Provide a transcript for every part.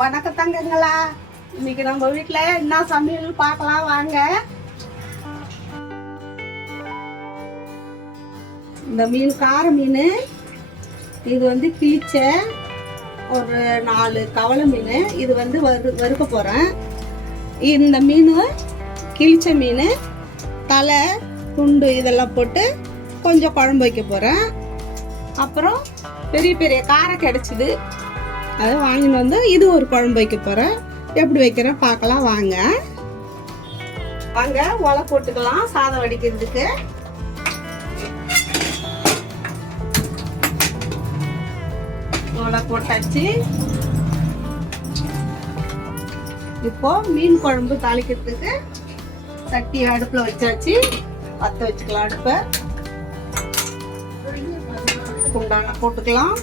வணக்கம் தங்கங்களா. இன்னைக்கு நம்ம வீட்டுல என்ன சமையல் பார்க்கலாம் வாங்க. இந்த மீன் கார மீன், இது வந்து கிழிச்ச ஒரு 4 கவலை மீன். இது வந்து வறுக்க போறேன். இந்த மீன் கிழிச்ச மீன், தலை துண்டு இதெல்லாம் போட்டு கொஞ்சம் குழம்பு வைக்க போறேன். அப்புறம் பெரிய பெரிய காரம் கிடைச்சிது, அதை வாங்கிட்டு வந்து இது ஒரு குழம்பு வைக்க போறேன். எப்படி வைக்கிறேன் பார்க்கலாம் வாங்க. வாங்க ஒலை போட்டுக்கலாம் சாதம் வடிக்கிறதுக்கு. ஒலை போட்டாச்சு. இப்போ மீன் குழம்பு தாளிக்கிறதுக்கு சட்டி அடுப்புல வச்சாச்சு. பற்ற வச்சுக்கலாம் அடுப்பை. குண்டான போட்டுக்கலாம்.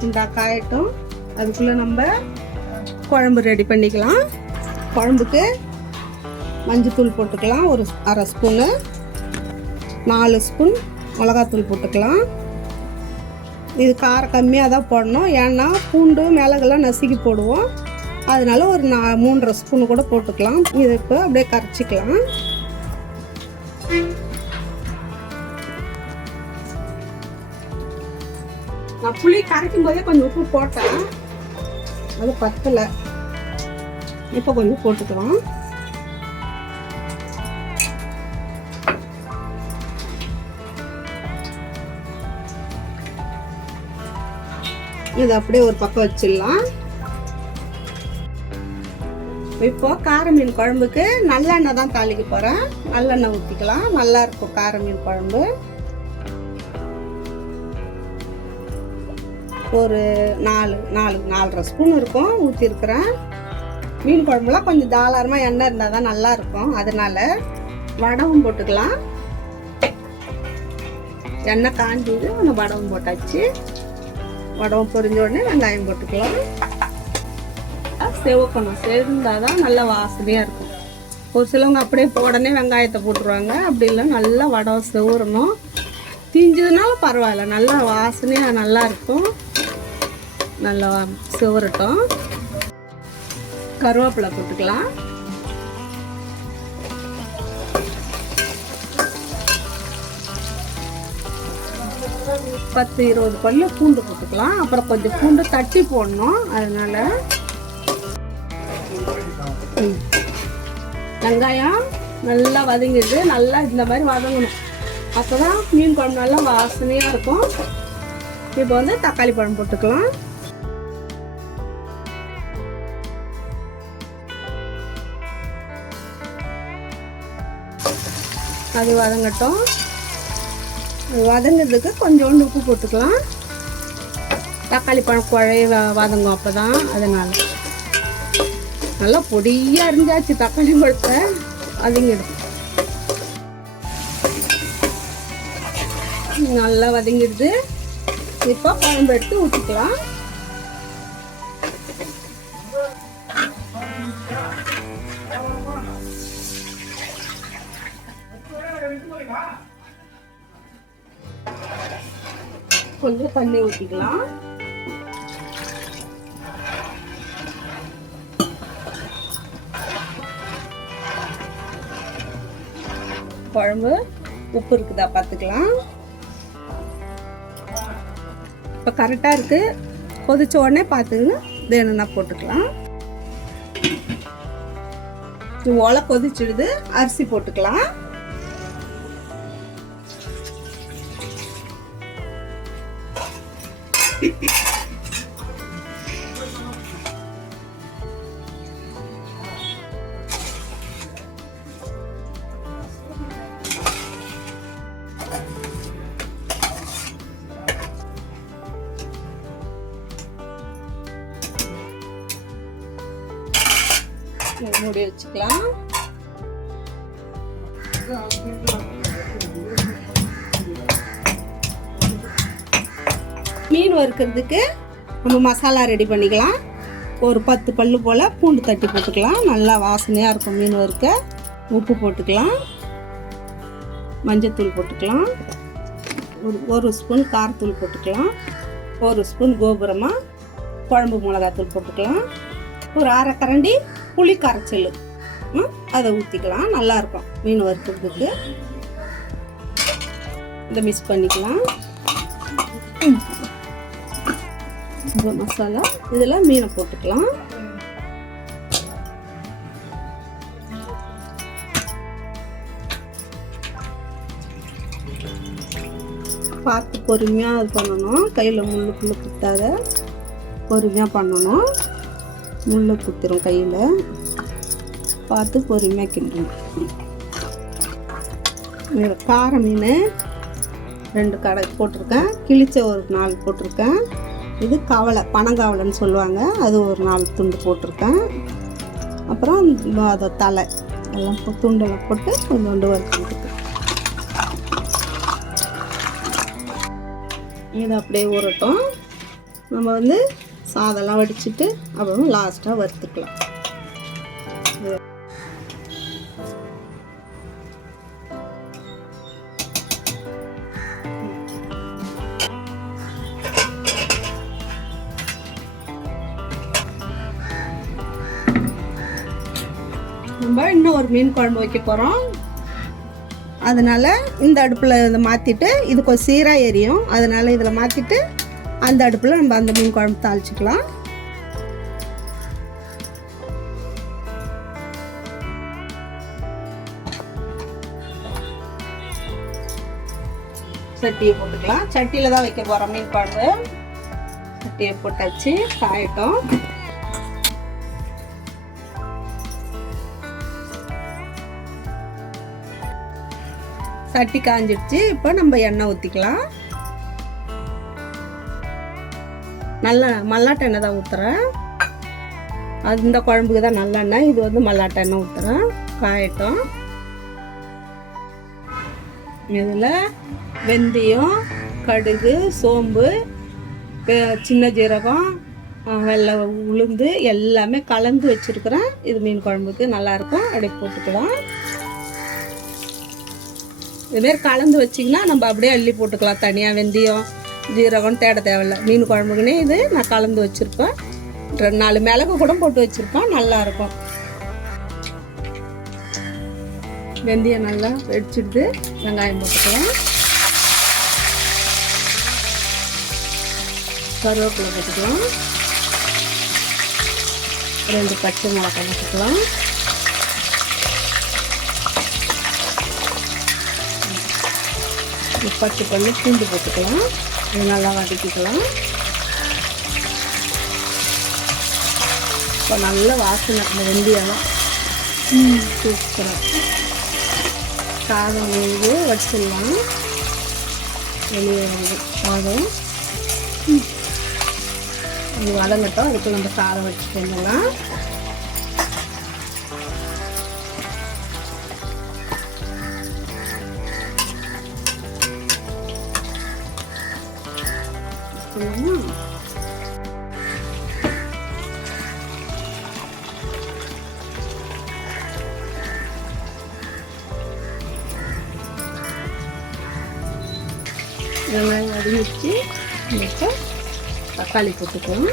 குண்டா காயட்டும். அதுக்குள்ள நம்ம குழம்பு ரெடி பண்ணிக்கலாம். குழம்புக்கு மஞ்சத்தூள் போட்டுக்கலாம், ஒரு 1/2 ஸ்பூனு. 4 ஸ்பூன் மிளகாத்தூள் போட்டுக்கலாம். இது காரம் கம்மியாக தான் போடணும், ஏன்னா பூண்டு மிளகெல்லாம் நசுக்கி போடுவோம். அதனால ஒரு 3.5 ஸ்பூனு கூட போட்டுக்கலாம். இது இப்போ அப்படியே கரைச்சிக்கலாம். நான் புளி கரைக்கும் போதே கொஞ்சம் உப்பு போட்டேன், அது பத்தலை. இப்போ கொஞ்சம் போட்டுக்கலாம். இது அப்படியே ஒரு பக்கம் வச்சிடலாம். இப்போ கார மீன் குழம்புக்கு நல்லெண்ணெய் தான் தாளிக்க போறேன். நல்லெண்ணெய் ஊற்றிக்கலாம், நல்லா இருக்கும் கார மீன் குழம்பு. ஒரு 4.5 ஸ்பூன் இருக்கும் ஊற்றிருக்கிறேன். மீன் குழம்புலாம் கொஞ்சம் தாராளமாக எண்ணெய் இருந்தால் தான் நல்லா இருக்கும். அதனால வடவும் போட்டுக்கலாம். எண்ணெய் காஞ்சிது, அந்த வடவும் போட்டாச்சு. வடவும் பொரிஞ்ச உடனே வெங்காயம் போட்டுக்கலாம். செவக்கணும், செவந்தால் தான் நல்ல வாசனையாக இருக்கும். ஒரு சிலவங்க அப்படியே உடனே வெங்காயத்தை போட்டுருவாங்க. அப்படி இல்லை, நல்லா வடம் செவரணும். தீஞ்சதுனால பரவாயில்ல, நல்லா வாசனையாக நல்லா இருக்கும். நல்லா செவரட்டும். கருவேப்பிலை போட்டுக்கலாம். பத்து 20 பல்லு பூண்டு போட்டுக்கலாம். அப்புறம் கொஞ்சம் பூண்டு தட்டி போடணும், அதனால. வெங்காயம் நல்லா வதங்கிடுது. நல்லா இந்த மாதிரி வதங்கணும், அப்போதான் மீன் குழம்பு நல்லா வாசனையாக இருக்கும். இப்போ வந்து தக்காளி பழம் போட்டுக்கலாம். அது வதங்கட்டும். வதங்கிறதுக்கு கொஞ்சோண்டு உப்பு போட்டுக்கலாம். தக்காளி பழம் குழைய வதங்கும் அப்போதான், அதனால. நல்லா பொடியாக இருந்தாச்சு தக்காளி பழத்தை, வதங்கிடும். நல்லா வதங்கிடுது. இப்போ குழம்பு எடுத்து ஊற்றிக்கலாம். கொஞ்சம் தண்ணி ஊற்றிக்கலாம். குழம்பு உப்பு இருக்குதா பார்த்துக்கலாம். இப்போ கரெக்டாக இருக்கு. கொதிச்ச உடனே பார்த்துங்க, வேணும்னா போட்டுக்கலாம். ஒலை கொதிச்சிடுது, அரிசி போட்டுக்கலாம். மூடி வச்சுக்கலாம். மீன் வறுக்கிறதுக்கு நம்ம மசாலா ரெடி பண்ணிக்கலாம். ஒரு 10 பல்லு போல் பூண்டு தட்டி போட்டுக்கலாம், நல்லா வாசனையாக இருக்கும் மீன் வறுக்க. உப்பு போட்டுக்கலாம், மஞ்சத்தூள் போட்டுக்கலாம், ஒரு ஸ்பூன் காரத்தூள் போட்டுக்கலாம், ஒரு ஸ்பூன் கோபுரமாக குழம்பு மிளகாத்தூள் போட்டுக்கலாம். ஒரு அரை கரண்டி புளி கரைச்சல் அதை ஊற்றிக்கலாம். நல்லாயிருக்கும் மீன் வறுக்கிறதுக்கு. இதை மிக்ஸ் பண்ணிக்கலாம். இந்த மசாலா இதில் மீனை போட்டுக்கலாம். பார்த்து பொறுமையாக இது பண்ணணும். கையில் முள்ளு குத்தாத பொறுமையாக பண்ணணும். முள்ளு குத்திரும் கையில். பார்த்து பொறுமையாக கிண்டணும். கார மீன் 2 கடை போட்டிருக்கேன். கிழிச்ச ஒரு 4 போட்டிருக்கேன். இது கவலை, பனங்காவலைன்னு சொல்லுவாங்க, அது ஒரு 4 துண்டு போட்டிருக்கேன். அப்புறம் அதை தலை எல்லாம் துண்டெல்லாம் போட்டு கொஞ்சோண்டு வறுத்துருக்கு. இது அப்படியே ஊறட்டும். நம்ம வந்து சாதம்லாம் வடிச்சிட்டு அப்புறம் லாஸ்ட்டாக வறுத்துக்கலாம். நம்ம இன்னும் ஒரு மீன் குழம்பு வைக்க போகிறோம். அதனால் இந்த அடுப்பில் இதை மாற்றிட்டு, இது கொஞ்சம் சீராக எரியும், அதனால் இதில் மாற்றிட்டு அந்த அடுப்பில் நம்ம அந்த மீன் குழம்பு தாளிச்சிக்கலாம். சட்டியை போட்டுக்கலாம். சட்டியில் தான் வைக்க போகிறோம் மீன் குழம்பு. சட்டியை போட்டாச்சு, காயட்டும். சட்டி காஞ்சிடுச்சு. இப்போ நம்ம எண்ணெய் ஊற்றிக்கலாம். நல்ல மல்லாட்டை எண்ணெய் தான் ஊற்றுறேன். அது இந்த குழம்புக்கு தான் நல்லெண்ணெய். இது வந்து மல்லாட்டை எண்ணெய் ஊற்றுறேன். காயட்டும். இதில் வெந்தயம், கடுகு, சோம்பு, சின்ன ஜீரகம், வெள்ளை உளுந்து எல்லாமே கலந்து வச்சுருக்குறேன். இது மீன் குழம்புக்கு நல்லாயிருக்கும். அப்படியே போட்டுக்கலாம். இதுமாரி கலந்து வச்சிங்கன்னா நம்ம அப்படியே அள்ளி போட்டுக்கலாம். தனியாக வெந்தயம் ஜீரகம் தேட தேவையில்லை. மீன் குழம்புக்குன்னே இது நான் கலந்து வச்சுருப்பேன். 4 மிளகு கூட போட்டு வச்சுருப்பேன். நல்லாயிருக்கும். வெந்தயம் நல்லா வெடிச்சிடுது. வெங்காயம் போட்டுக்கலாம். கருவேப்பிலை போட்டுக்கலாம். 2 பச்சை மிளகாய் போட்டுக்கலாம். பச்சை பண்ணி பூண்டு போட்டுக்கலாம். இது நல்லா வதக்கிக்கலாம். இப்போ நல்ல வாசனை இந்த வெந்தயம்லாம் சூப்பராக. சாதம் வந்து வச்சிடலாம். வெளியே வந்து சாதம் இது வதங்கட்டும். அதுக்கு நம்ம சாதம் வச்சுட்டு இருந்தோம்லாம். வெங்காயம் வதங்கிச்சு. இப்போ தக்காளி போட்டுக்கலாம்.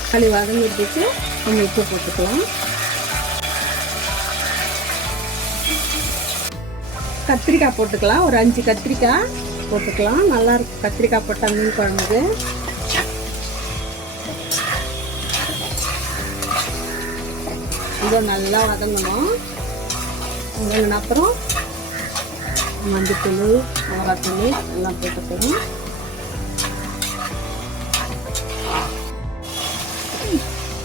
தக்காளி வதங்கிடுச்சு. கொஞ்சம் உப்பு போட்டுக்கலாம். கத்திரிக்காய் போட்டுக்கலாம். ஒரு 5 கத்திரிக்காய் போட்டுக்கலாம். நல்லாயிருக்கும் கத்திரிக்காய் போட்டால் மீன் குழம்புக்கு. இது நல்லா வதங்கணும். வதங்கின அப்புறம் மஞ்சத்தூள், மிளகாத்தூள் எல்லாம் போட்டுக்கலாம்.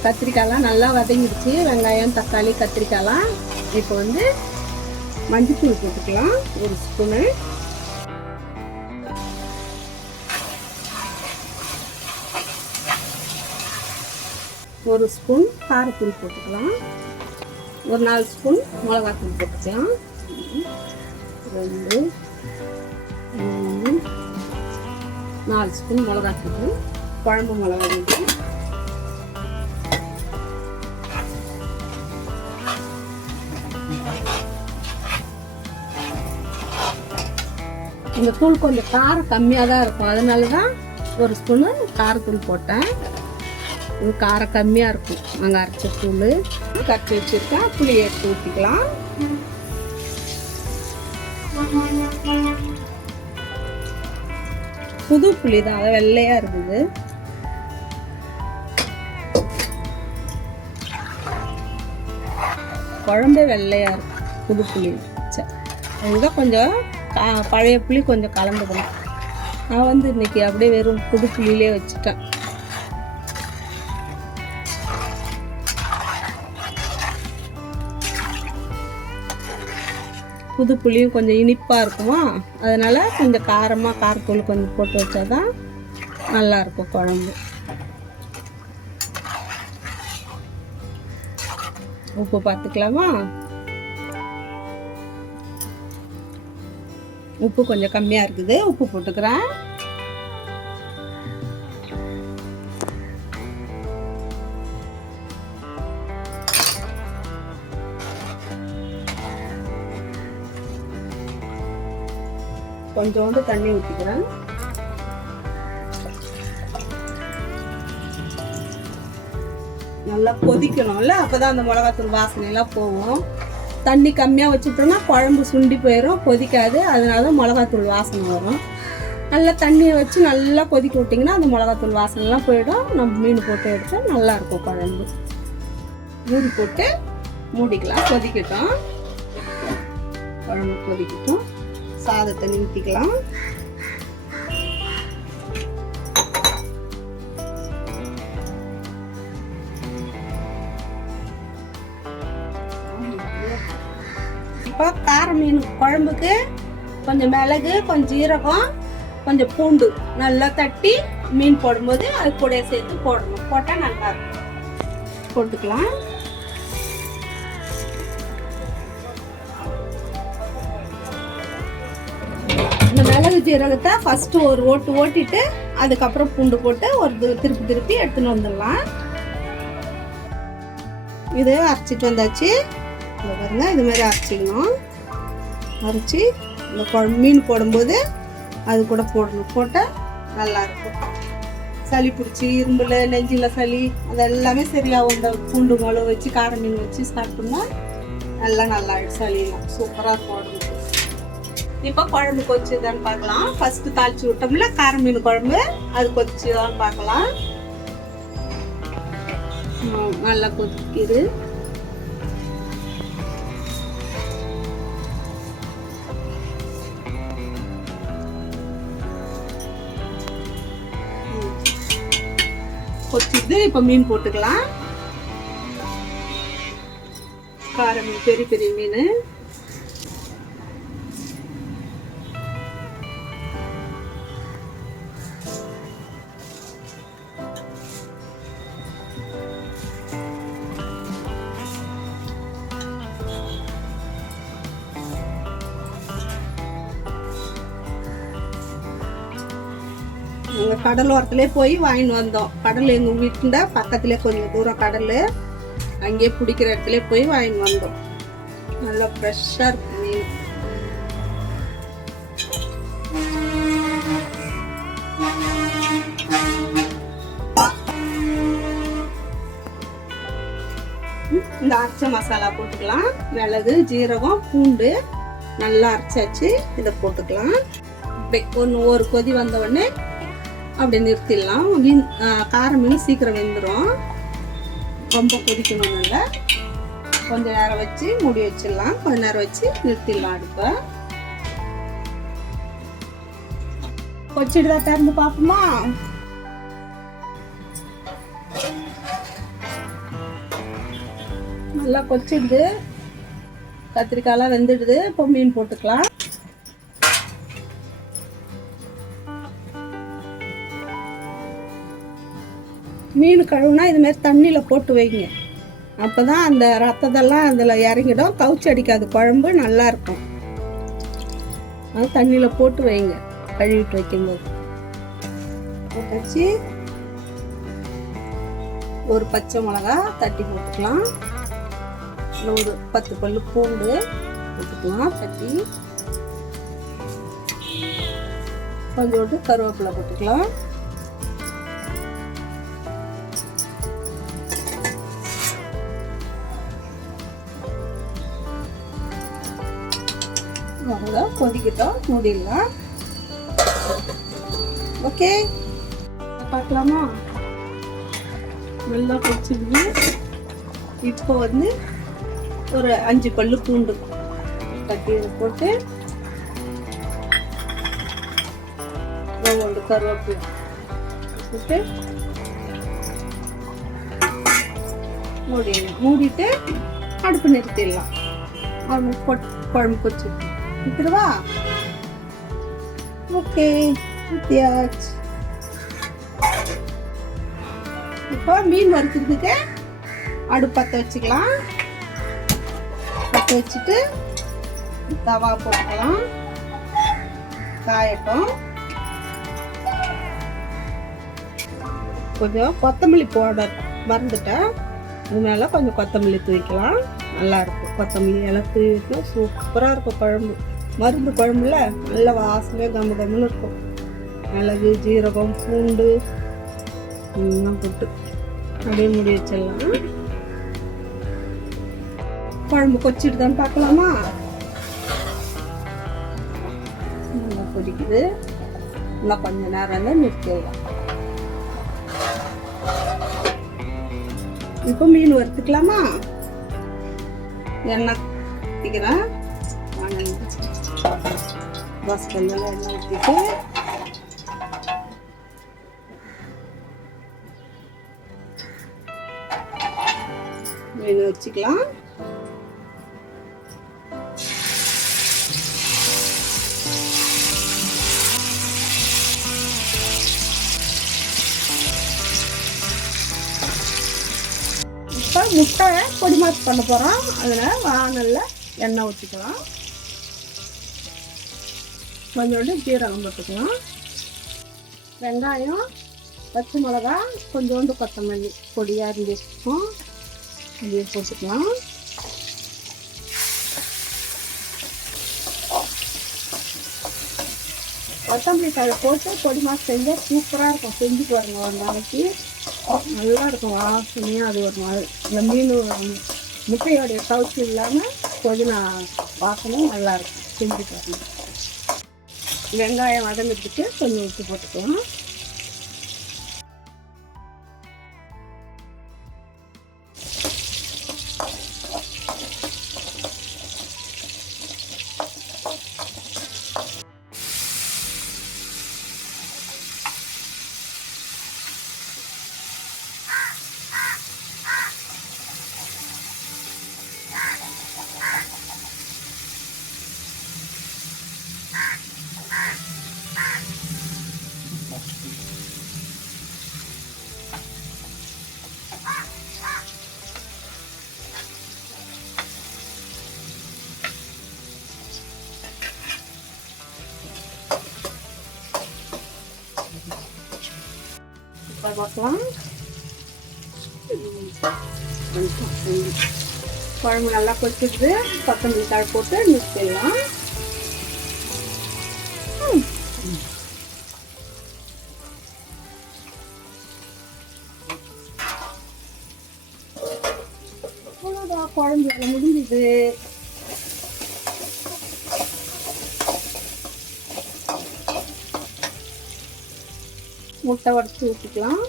கத்திரிக்காயெலாம் நல்லா வதங்கிடுச்சு. வெங்காயம், தக்காளி, கத்திரிக்காயெலாம். இப்போ வந்து மஞ்சத்தூள் போட்டுக்கலாம். 1 ஸ்பூனு. ஒரு ஸ்பூன் காரத்தூள் போட்டுக்கலாம். ஒரு 4 ஸ்பூன் மிளகாத்தூள் போட்டுக்கலாம். 2 3 4 ஸ்பூன் மிளகாத்தூள், குழம்பு மிளகாத்தூள். இந்த தூள் கொஞ்சம் காரம் கம்மியாக தான் இருக்கும், அதனால தான் ஒரு ஸ்பூனு காரத்தூள் போட்டேன். இது காரம் கம்மியாக இருக்கும். நாங்கள் அரைச்ச தூள் கட்டி வச்சுருக்கேன். புளியை எடுத்து ஊற்றிக்கலாம். புது புளி தான், அதை வெள்ளையாக இருக்குது. குழம்பே வெள்ளையாக இருக்கும் புது புளி. இதுதான் கொஞ்சம் பழைய புளி கொஞ்சம் கலந்துக்கணும். நான் வந்து இன்னைக்கு அப்படியே வெறும் புது புளியிலே வச்சுட்டேன். புது புளியும் கொஞ்சம் இனிப்பாக இருக்குமா, அதனால் கொஞ்சம் காரத்தூள் கொஞ்சம் போட்டு வச்சா தான் நல்லாயிருக்கும் குழம்பு. உப்பு பார்த்துக்கலாமா? உப்பு கொஞ்சம் கம்மியாக இருக்குது, உப்பு போட்டுக்கிறேன். கொஞ்சோண்டு தண்ணி ஊற்றிக்கிறேன். நல்லா கொதிக்கணும்ல, அப்போதான் அந்த மிளகாத்தூள் வாசனையெல்லாம் போகும். தண்ணி கம்மியாக வச்சுட்டோம்னா குழம்பு சுண்டி போயிடும், கொதிக்காது. அதனால தான் மிளகாத்தூள் வாசனை வரும். நல்லா தண்ணியை வச்சு நல்லா கொதிக்க விட்டிங்கன்னா அந்த மிளகாத்தூள் வாசனைலாம் போயிடும். நம்ம மீன் போட்டு எடுத்து நல்லாயிருக்கும் குழம்பு. மூடி போட்டு மூடிக்கலாம், கொதிக்கட்டும். குழம்பு கொதிக்கட்டும். சாதத்தை நிறுத்திக்கலாம். இப்போ கார மீன் குழம்புக்கு கொஞ்சம் மிளகு, கொஞ்சம் ஜீரகம், கொஞ்சம் பூண்டு நல்லா தட்டி மீன் போடும்போது அது கூட சேர்த்து போடணும். போட்டால் நல்லா இருக்கும். போட்டுக்கலாம். இந்த மிளகு ஜீரகத்தை ஃபஸ்ட்டு ஒரு ஓட்டிட்டு அதுக்கப்புறம் பூண்டு போட்டு ஒரு திருப்பி எடுத்துன்னு வந்துடலாம். இது அரைச்சிட்டு வந்தாச்சு. இதை பாருங்க, இது மாதிரி அரைச்சிக்கணும். அரைச்சி இந்த குழம்பு மீன் போடும்போது அது கூட போடணும். போட்டால் நல்லாயிருக்கும். சளி பிடிச்சி இரும்புல நெஞ்சில் சளி அது எல்லாமே சரியாகும். இந்த பூண்டு மிளகு வச்சு கார மீன் வச்சு சாப்பிட்டோம்னா நல்லா சளியெல்லாம் சூப்பராக இருக்கும் உடம்புக்கு. இப்போ குழம்பு கொதிச்சுதான்னு பார்க்கலாம். ஃபஸ்ட்டு தாளிச்சு விட்டோம்ல கார மீன் குழம்பு, அது கொதிச்சுதான்னு பார்க்கலாம். நல்லா கொதிக்குது. கொதிச்சுது. இப்போ மீன் போட்டுக்கலாம். கார மீன், பெரிய மீன். நாங்கள் கடலோரத்துலேயே போய் வாங்கிட்டு வந்தோம். கடல் எங்கள் வீட்டுல பக்கத்துலேயே கொஞ்சம் தூரம் கடல், அங்கேயே பிடிக்கிற இடத்துல போய் வாங்கிட்டு வந்தோம். நல்லா ஃப்ரெஷ்ஷாக இருக்கு மீன். இந்த அரைச்ச மசாலா போட்டுக்கலாம். மிளகு, ஜீரகம், பூண்டு நல்லா அரைச்சாச்சு. இதை போட்டுக்கலாம். ஒரு கொதி வந்த உடனே அப்படி நிறுத்திடலாம். மீன் கார மீன் சீக்கிரம் வெந்துடும். ரொம்ப கொதிக்கணும் இல்லை. கொஞ்சம் நேரம் வச்சு மூடி வச்சிடலாம். கொஞ்ச நேரம் வச்சு நிறுத்திடலாம் அடுப்பை. கொச்சிட்டு தான் திறந்து பார்ப்போமா? நல்லா கொச்சிடுது. கத்திரிக்காயெல்லாம் வெந்துடுது. இப்போ மீன் போட்டுக்கலாம். மீன் கழுவுனா இது மாதிரி தண்ணியில் போட்டு வைங்க. அப்போ தான் அந்த ரத்தத்தெல்லாம் அதில் இறங்கிடும். கவுச்சி அடிக்காது. குழம்பு நல்லாயிருக்கும். அது தண்ணியில் போட்டு வைங்க கழுவிட்டு வைக்கும்போது. போட்டாச்சு. ஒரு பச்சை மிளகா தட்டி போட்டுக்கலாம். ஒரு 10 பல்லு பூண்டு போட்டுக்கலாம் தட்டி. கொஞ்சோண்டு கருவேப்பிலை போட்டுக்கலாம். அவ்வளோதான், கொதிக்கிட்டோம், மூடிடலாம். ஓகே, பார்க்கலாமா? நல்லா கொதிச்சிடுது. இப்போ வந்து ஒரு 5 பல்லு பூண்டு தட்டி போட்டு கொஞ்சோண்டு கருவேப்பிலை போட்டு மூடிட்டு அடுப்பு நிறுத்திடலாம். குழம்பு கொச்சு விட்டுருவா. ஓகே, ஊற்றியாச்சு. இப்போ மீன் வறுக்கிறதுக்கு அடுப்பு பற்ற வச்சுக்கலாம். பற்ற வச்சுட்டு தவா போட்டுக்கலாம். காயட்டும். கொஞ்சம் கொத்தமல்லி போட மறந்துட்டேன். இது மேலே கொஞ்சம் கொத்தமல்லி தூக்கிக்கலாம். நல்லாயிருக்கும். கொத்தமல்லி எல்லாம் தூக்கினா சூப்பராக இருக்கும் குழம்பு. மருந்து குழம்புல நல்ல வாசனையாக கம்முன்னு இருக்கும். மிளகு, ஜீரகம், பூண்டு எல்லாம் போட்டு அப்படியே மூடி வச்சிடலாம். குழம்பு கொச்சிடுதான்னு பார்க்கலாமா? நல்லா கொதிக்குது. நல்லா கொஞ்ச நேரம் தான் நிறுத்திடலாம். இப்போ மீன் வறுத்துக்கலாமா? எண்ணெய் ஊற்றிக்கிறேன். வாசக்கல்லில் எண்ணெய் ஊற்றிட்டு மீன் வச்சுக்கலாம். இப்போ முட்டை பொடி மாஸ் பண்ண போகிறோம். அதில் வானல்ல எண்ணெய் ஊற்றிக்கலாம். கொஞ்சோண்டு ஜீரகம் போட்டுக்கலாம். வெங்காயம், பச்சை மிளகா, கொஞ்சோண்டு கொத்தமல்லி பொடியாக இருந்து வச்சுப்போம். அப்படியே போட்டுக்கலாம். கொத்தமல்லி தழை போட்டு பொடி மாஸ் செஞ்சால் சூப்பராக இருக்கும். செஞ்சு பாருங்க ஒரு நாளைக்கு. நல்லா இருக்கும் வாசனையாக. அது ஒரு நாள் இந்த மீன் முட்டையோடைய கவுச்சி இல்லாமல் புதினா வாசனையும் நல்லாயிருக்கும். செஞ்சு பாருங்க. வெங்காயம் வதங்கிறதுக்கு கொஞ்சம் உப்பு போட்டுக்கலாம். பார்க்கலாம். குழம்பு நல்லா கொதிக்குது. கொத்தமல்லி தழை போட்டு நிறுத்திடலாம். அவ்வளோதான், குழம்பு முடிஞ்சுது. முட்டை உடச்சி ஊற்றிக்கலாம்.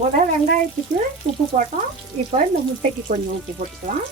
முதல் வெங்காயத்துக்கு உப்பு போட்டோம். இப்போ இந்த முட்டைக்கு கொஞ்சம் உப்பு போட்டுக்கலாம்.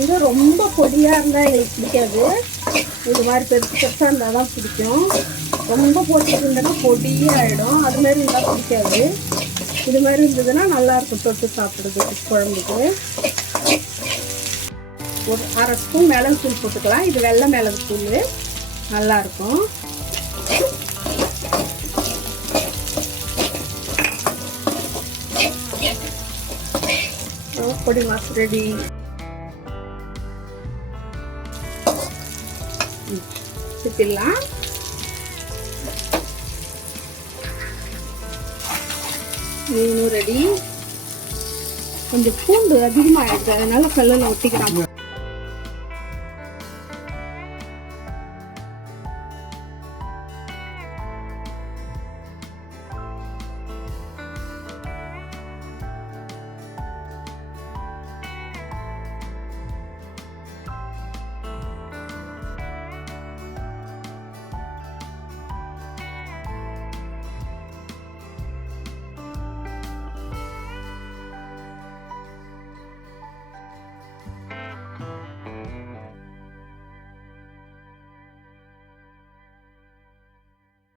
வந்து ரொம்ப பொடியாக இருந்தால் எனக்கு பிடிக்காது. இது மாதிரி பெருசு பெருசாக இருந்தால் தான் பிடிக்கும். ரொம்ப போட்டுட்டு இருந்தேன்னா பொடியாகிடும், அது மாதிரி இருந்தால் பிடிக்காது. இது மாதிரி இருந்ததுன்னா நல்லாயிருக்கும் தொட்டு சாப்பிட்றது குழம்புக்கு. ஒரு 1/2 ஸ்பூன் மிளகுத்தூள் போட்டுக்கலாம். இது வெள்ளை மிளகுத்தூள் நல்லாயிருக்கும். பொடி மாசு ரெடி. சுத்திடலாம். மீனும் ரெடி. கொஞ்சம் பூண்டு அதிகமாகிடுது, அதனால கல்லில் ஒட்டிக்கலாம்.